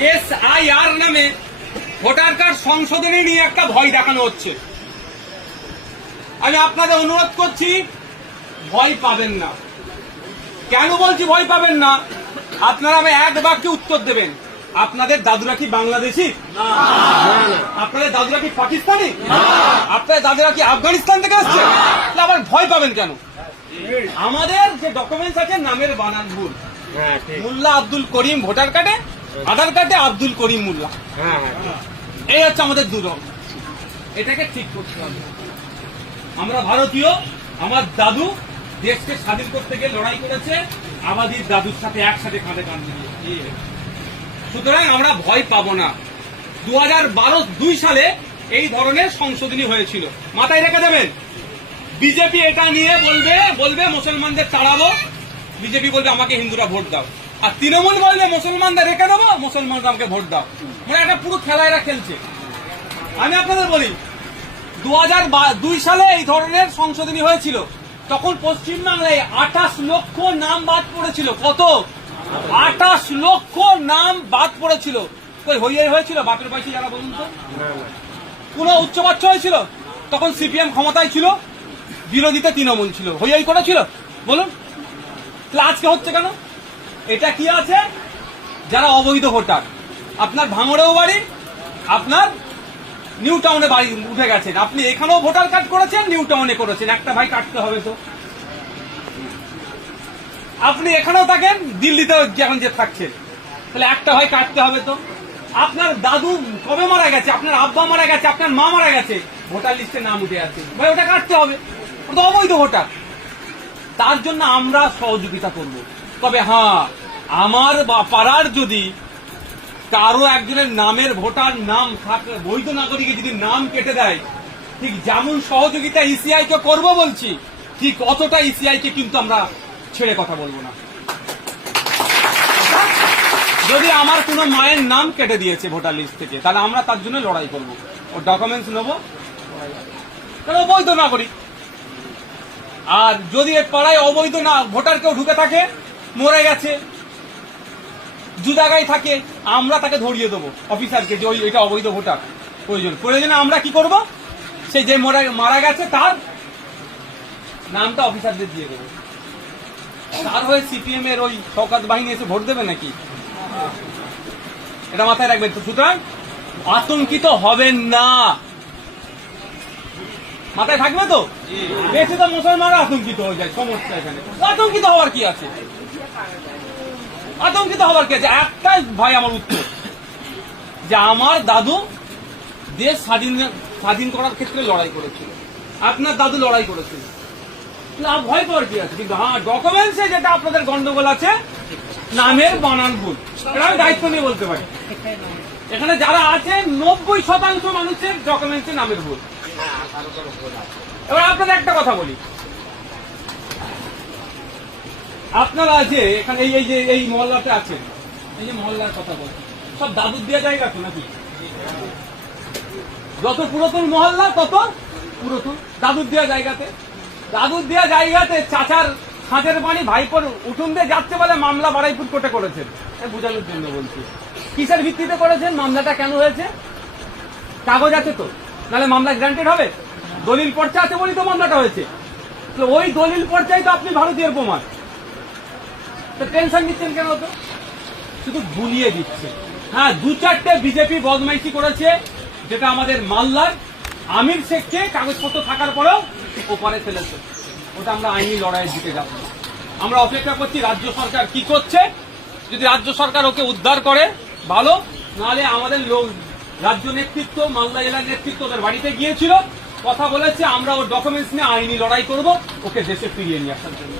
SIR নামে voter card সংশোধনী নিয়ে একটা ভয় দেখানো হচ্ছে। আমি আপনাদের অনুরোধ করছি, ভয় পাবেন না। কেন বলছি ভয় পাবেন না? আপনারা আমি এক বাক্যে উত্তর দেবেন। আপনাদের দাদুরা কি বাংলাদেশি? আপনাদের দাদুরা কি পাকিস্তানি? আপনাদের দাদুরা কি আফগানিস্তান থেকে আসছে? আবার ভয় পাবেন কেন? আমাদের যে ডকুমেন্টস আছে নামের বানান ভুল। মোল্লা আব্দুল করিম ভোটার কার্ডে, আধার কার্ডে আব্দুল করিম মোল্লা। এই হচ্ছে আমাদের দুর্গ। এটাকে ঠিক করতে হবে। আমরা ভারতীয়, আমার দাদু দেশকে স্বাধীন করতে গিয়ে লড়াই করেছে আমাদের দাদুর সাথে একসাথে কাঁধে কাঁধ মিলিয়ে। সুতরাং আমরা ভয় পাবো না। 2002 সালে এই ধরনের সংশোধনী হয়েছিল, মাথায় রেখে দেবেন। বিজেপি এটা নিয়ে বলবে মুসলমানদের তাড়াবো, বিজেপি বলবে আমাকে হিন্দুরা ভোট দাও, আর তৃণমূল বলবে মুসলমানদের রেখে দেবো, মুসলমানরা আমাকে ভোট দাও। মানে একটা পুরো খেলা এরা খেলছে। আমি আপনাদের বলি, 2002 সালে এই ধরনের সংশোধনী হয়েছিল, তখন পশ্চিমবাংলায় 28 লক্ষ নাম বাদ পড়েছিল। কত? 28 লক্ষ নাম বাদ পড়েছিল। কই হইয়াই হয়েছিল? বাপের পয়সা যারা বলুন তো, কোন উচ্চবাচ্য হয়েছিল? তখন সিপিএম ক্ষমতায় ছিল, বিরোধীতে তৃণমূল ছিল, হইয়াই করেছিল? বলুন, আজকে হচ্ছে কেন? এটা কি আছে? যারা অবৈধ ভোটার, আপনার ভাঙড়েও বাড়ি, আপনার নিউ টাউনে বাড়ি উঠে গেছেন, আপনি এখানেও ভোটার কার্ড করেছেন, নিউ টাউনে করেছেন, একটা ভাই কাটতে হবে তো। আপনি এখানেও থাকেন, দিল্লিতে এখন যে থাকছেন, তাহলে একটা ভাই কাটতে হবে তো। আপনার দাদু কবে মারা গেছে, আপনার আব্বা মারা গেছে, আপনার মা মারা গেছে, ভোটার লিস্টে নাম উঠে আছে, ভাই ওটা কাটতে হবে, ওটা অবৈধ ভোটার। তার জন্য আমরা সহযোগিতা করব। তবে হ্যাঁ, আমার পাড়ার যদি কারো একজনের নামের ভোটার নাম থাকে, বৈধ নাগরিকের যদি নাম কেটে দেয়, ঠিক যেমন সহযোগিতা ইসিআই কে করবো বলছি, ঠিক অতটা ইসিআই কে কিন্তু আমরা ছেড়ে কথা বলবো না। যদি আমার কোনো মায়ের নাম কেটে দিয়েছে ভোটার লিস্ট থেকে, তাহলে আমরা তার জন্য লড়াই করব, ওর ডকুমেন্টস নেবো, কারণ অবৈধ নাগরিক। আর যদি এর পাড়ায় অবৈধ না ভোটার কেউ ঢুকে থাকে, মরে গেছে, জুদাগাই থাকে, আমরা তাকে ধরিয়ে দেবো অফিসারকে, যে ওই এটা অবৈধ ভোটার। প্রয়োজনে আমরা কি করব, সেই যে মারা গেছে তার নামটা অফিসারদের দিয়ে দেবো। তার হয়ে সিপিএম এর ওই শওকত বাহিনী এসে ভোট দেবে নাকি? এটা মাথায় রাখবেন। তো সুতরাং আতঙ্কিত হবেন না, মাথায় থাকবে তো। বেশি তো মুসলমানরা আতঙ্কিত হয়ে যায়, সমস্যা এখানে। আতঙ্কিত হওয়ার কি আছে? আতঙ্কিত হওয়ার কি আছে? একটাই ভাই আমার উত্তর, যে আমার দাদু দেশ স্বাধীন করার ক্ষেত্রে লড়াই করেছিল, আপনার দাদু লড়াই করেছিল, ভয় পাওয়ার কি আছে? কিন্তু হ্যাঁ, ডকুমেন্টসে যেটা আপনাদের গন্ডগোল আছে, নামের বানান ভুল, এটা আমি দায়িত্ব নিয়ে বলতে পারি। এখানে যারা আছে 90% মানুষের ডকুমেন্টসে নামের ভুল। এবার আপনাদের একটা কথা বলি, আপনারা যে এখানে এই মহল্লাতে আছেন, এই যে মহল্লার কথা বলছেন, সব দাদুর দেওয়া জায়গা তো নাকি? যত পুরাতন মহল্লা তত পুরাতন দাদুর দেওয়া জায়গাতে। দাদুর দেওয়া জায়গাতে চাচার খাঁচের পানি ভাইপোর উঠুন দিয়ে যাচ্ছে বলে মামলা বারাইপুর কোর্টে করেছেন। বোঝানোর জন্য বলছি, কিসের ভিত্তিতে করেছেন, মামলাটা কেন হয়েছে, কাগজ আছে তো, নাহলে মামলা গ্রান্টেড হবে? দলিল পর্চা আছে বলেই তো মামলাটা হয়েছে। তো ওই দলিল পর্চাই তো আপনি ভারতীয় প্রমাণ, তো টেনশন নিচ্ছেন কেন? তো শুধু ভুলিয়ে দিচ্ছে। হ্যাঁ, 2-4টে বিজেপি বদমাইশি করেছে, যেটা আমাদের মাল্লার আমির শেখকে কাগজপত্র থাকার পরেও ওপারে ফেলেছে। ওটা আমরা আইনি লড়াইয়ের দিকে যাব। আমরা অপেক্ষা করছি রাজ্য সরকার কি করছে। যদি রাজ্য সরকার ওকে উদ্ধার করে ভালো, নাহলে আমাদের রাজ্য নেতৃত্ব, মালদা জেলার নেতৃত্ব ওদের বাড়িতে গিয়েছিল, কথা বলেছে, আমরা ওর ডকুমেন্টস নিয়ে আইনি লড়াই করব ওকে দেশে ফিরিয়ে নিয়ে আসার জন্য।